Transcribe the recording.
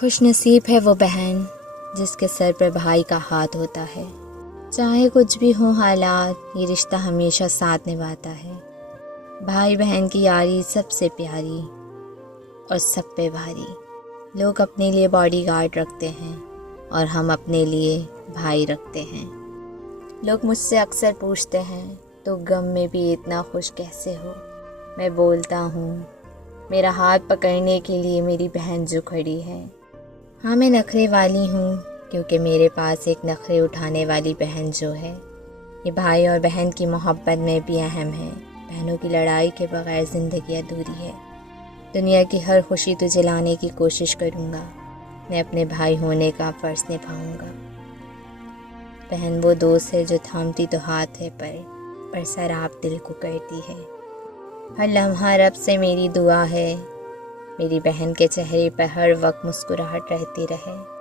خوش نصیب ہے وہ بہن جس کے سر پہ بھائی کا ہاتھ ہوتا ہے۔ چاہے کچھ بھی ہو حالات، یہ رشتہ ہمیشہ ساتھ نبھاتا ہے۔ بھائی بہن کی یاری سب سے پیاری اور سب پہ بھاری۔ لوگ اپنے لیے باڈی گارڈ رکھتے ہیں اور ہم اپنے لیے بھائی رکھتے ہیں۔ لوگ مجھ سے اکثر پوچھتے ہیں تو غم میں بھی اتنا خوش کیسے ہو؟ میں بولتا ہوں میرا ہاتھ پکڑنے کے لیے میری بہن جو کھڑی ہے۔ ہاں میں نخرے والی ہوں کیونکہ میرے پاس ایک نخرے اٹھانے والی بہن جو ہے۔ یہ بھائی اور بہن کی محبت میں بھی اہم ہے۔ بہنوں کی لڑائی کے بغیر زندگی ادھوری ہے۔ دنیا کی ہر خوشی تجھے لانے کی کوشش کروں گا، میں اپنے بھائی ہونے کا فرض نبھاؤں گا۔ بہن وہ دوست ہے جو تھامتی تو ہاتھ ہے پر سراب دل کو کرتی ہے۔ ہر لمحہ رب سے میری دعا ہے، میری بہن کے چہرے پر ہر وقت مسکراہٹ رہتی رہے۔